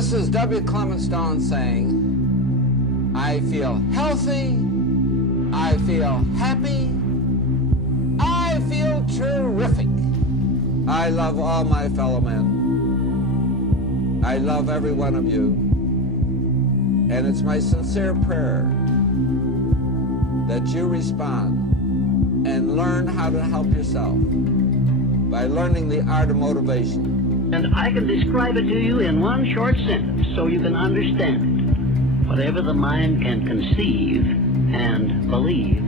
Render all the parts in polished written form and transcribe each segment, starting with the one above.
This is W. Clement Stone saying, I feel healthy, I feel happy, I feel terrific. I love all my fellow men. I love every one of you. And it's my sincere prayer that you respond and learn how to help yourself by learning the art of motivation. And I can describe it to you in one short sentence so you can understand it. Whatever the mind can conceive and believe,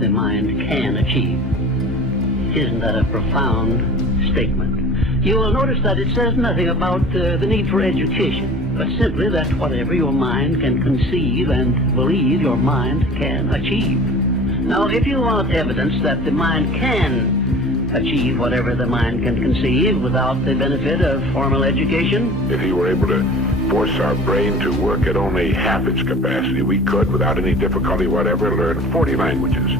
the mind can achieve. Isn't that a profound statement? You will notice that it says nothing about the need for education, but simply that whatever your mind can conceive and believe, your mind can achieve. Now, if you want evidence that the mind can achieve whatever the mind can conceive without the benefit of formal education. If he were able to force our brain to work at only half its capacity, we could, without any difficulty whatever, learn 40 languages,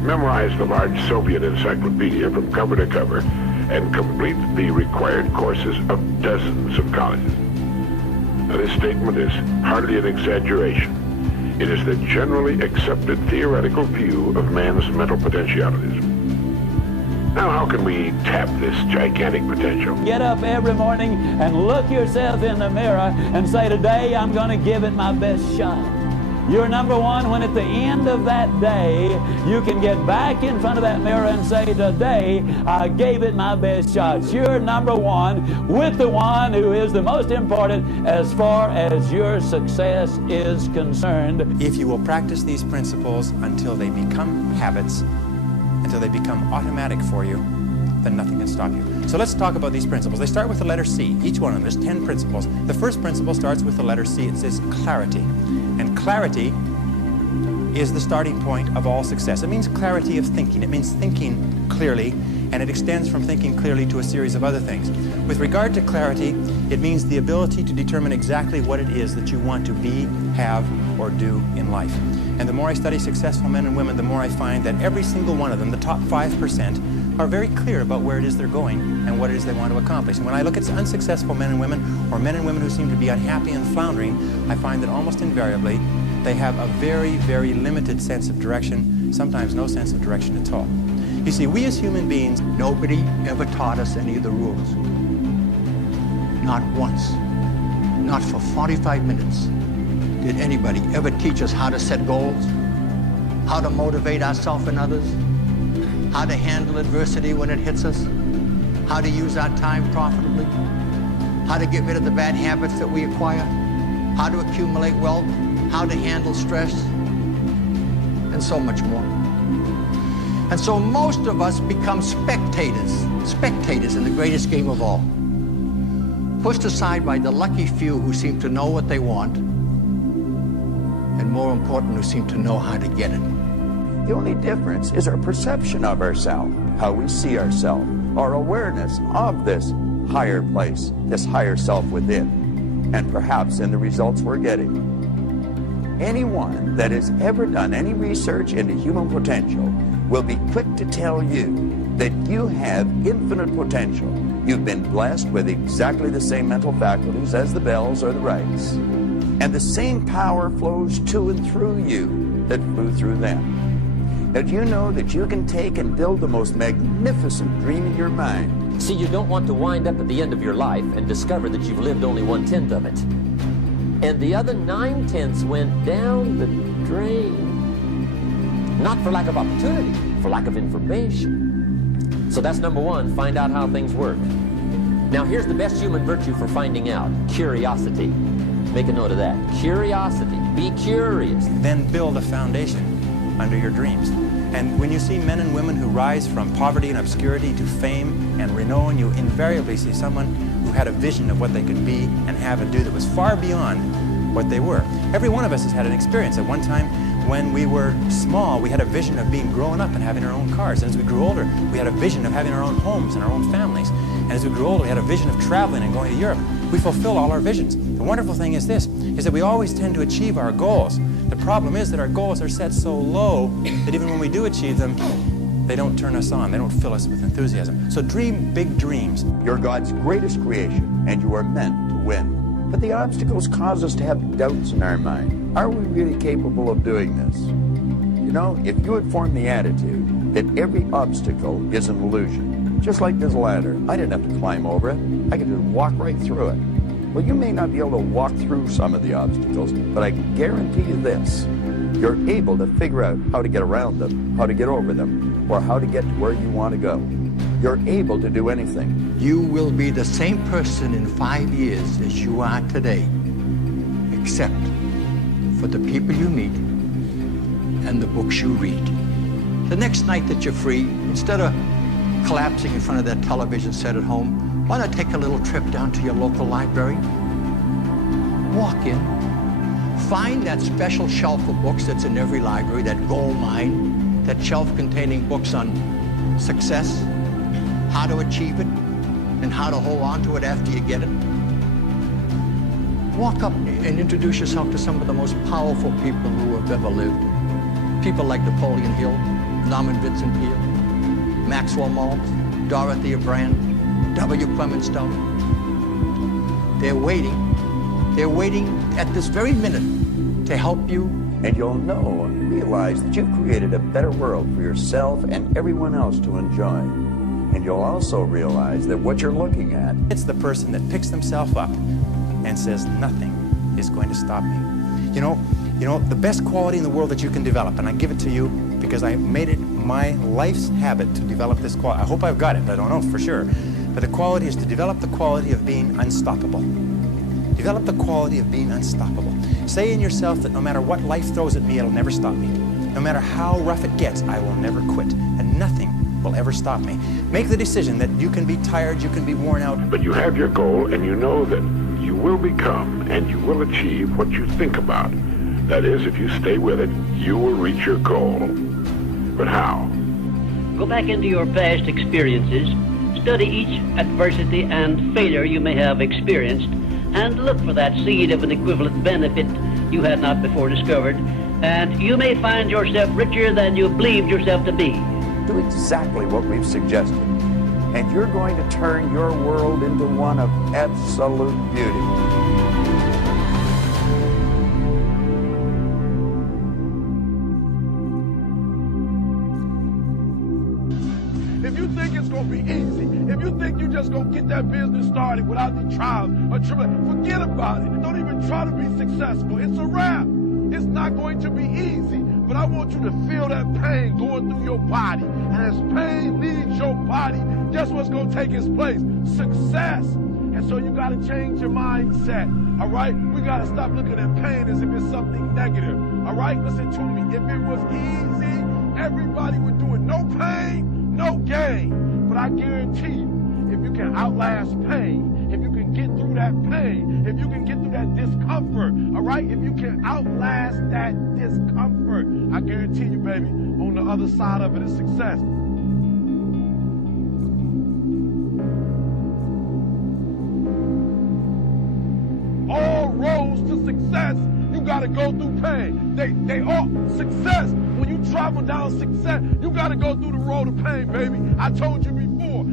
memorize the large Soviet encyclopedia from cover to cover, and complete the required courses of dozens of colleges. Now, this statement is hardly an exaggeration. It is the generally accepted theoretical view of man's mental potentialities. Now, how can we tap this gigantic potential? Get up every morning and look yourself in the mirror and say, today I'm going to give it my best shot. You're number one when at the end of that day, you can get back in front of that mirror and say, today I gave it my best shot. You're number one with the one who is the most important as far as your success is concerned. If you will practice these principles until they become habits, until they become automatic for you, then nothing can stop you. So let's talk about these principles. They start with the letter C. Each one of them, there's 10 principles. The first principle starts with the letter C. It says clarity. And clarity is the starting point of all success. It means clarity of thinking. It means thinking clearly, and it extends from thinking clearly to a series of other things. With regard to clarity, it means the ability to determine exactly what it is that you want to be, have, or do in life. And the more I study successful men and women, the more I find that every single one of them, the top 5%, are very clear about where it is they're going and what it is they want to accomplish. And when I look at unsuccessful men and women, or men and women who seem to be unhappy and floundering, I find that almost invariably they have a very, very limited sense of direction, sometimes no sense of direction at all. You see, we as human beings, nobody ever taught us any of the rules. Not once. Not for 45 minutes. Did anybody ever teach us how to set goals, how to motivate ourselves and others, how to handle adversity when it hits us, how to use our time profitably, how to get rid of the bad habits that we acquire, how to accumulate wealth, how to handle stress, and so much more. And so most of us become spectators in the greatest game of all, pushed aside by the lucky few who seem to know what they want, and more important, who seem to know how to get it. The only difference is our perception of ourselves, how we see ourselves, our awareness of this higher place, this higher self within, and perhaps in the results we're getting. Anyone that has ever done any research into human potential will be quick to tell you that you have infinite potential. You've been blessed with exactly the same mental faculties as the Bells or the Wrights. And the same power flows to and through you that flew through them. Now, do you know that you can take and build the most magnificent dream in your mind? See, you don't want to wind up at the end of your life and discover that you've lived only 1/10 of it. And the other 9/10 went down the drain. Not for lack of opportunity, for lack of information. So that's number one, find out how things work. Now, here's the best human virtue for finding out: curiosity. Make a note of that. Curiosity. Be curious. Then build a foundation under your dreams. And when you see men and women who rise from poverty and obscurity to fame and renown, you invariably see someone who had a vision of what they could be and have and do that was far beyond what they were. Every one of us has had an experience. At one time, when we were small, we had a vision of being grown up and having our own cars. And as we grew older, we had a vision of having our own homes and our own families. And as we grew older, we had a vision of traveling and going to Europe. We fulfill all our visions. The wonderful thing is this, is that we always tend to achieve our goals. The problem is that our goals are set so low that even when we do achieve them, they don't turn us on. They don't fill us with enthusiasm. So dream big dreams. You're God's greatest creation, and you are meant to win. But the obstacles cause us to have doubts in our mind. Are we really capable of doing this? You know, if you had formed the attitude that every obstacle is an illusion, just like this ladder, I didn't have to climb over it. I could just walk right through it. Well, you may not be able to walk through some of the obstacles, but I can guarantee you this. You're able to figure out how to get around them, how to get over them, or how to get to where you want to go. You're able to do anything. You will be the same person in 5 years as you are today, except for the people you meet and the books you read. The next night that you're free, instead of collapsing in front of that television set at home, why not take a little trip down to your local library? Walk in, find that special shelf of books that's in every library, that gold mine, that shelf containing books on success, how to achieve it, and how to hold on to it after you get it. Walk up and introduce yourself to some of the most powerful people who have ever lived. People like Napoleon Hill, Norman Vincent Peale, Maxwell Maltz, Dorothea Brand, W. Clement Stone. They're waiting at this very minute to help you. And you'll know and realize that you've created a better world for yourself and everyone else to enjoy. And you'll also realize that what you're looking at, It's the person that picks themselves up and says, nothing is going to stop me. You know, the best quality in the world that you can develop, and I give it to you because I made it my life's habit to develop this quality. I hope I've got it, I don't know for sure. But the quality is to develop the quality of being unstoppable. Develop the quality of being unstoppable. Say in yourself that no matter what life throws at me, it'll never stop me. No matter how rough it gets, I will never quit. And nothing will ever stop me. Make the decision that you can be tired, you can be worn out. But you have your goal, and you know that you will become and you will achieve what you think about. That is, if you stay with it, you will reach your goal. But how? Go back into your past experiences, study each adversity and failure you may have experienced, and look for that seed of an equivalent benefit you had not before discovered, and you may find yourself richer than you believed yourself to be. do exactly what we've suggested. And you're going to turn your world into one of absolute beauty. If you think it's going to be easy, if you think you're just going to get that business started without any trials or tribulations, forget about it. Don't even try to be successful. It's a wrap. It's not going to be easy. But I want you to feel that pain going through your body. And as pain leaves your body, guess what's going to take its place? Success. And so you got to change your mindset. All right? We got to stop looking at pain as if it's something negative. All right? Listen to me. If it was easy, everybody would do it. No pain, no gain. But I guarantee you, if you can outlast pain, if you can get through that pain, if you can get through that discomfort, all right? If you can outlast that discomfort, I guarantee you, baby, on the other side of it is success. All roads to success, you gotta go through pain. They all success. When you travel down success, you gotta go through the road of pain, baby. I told you before,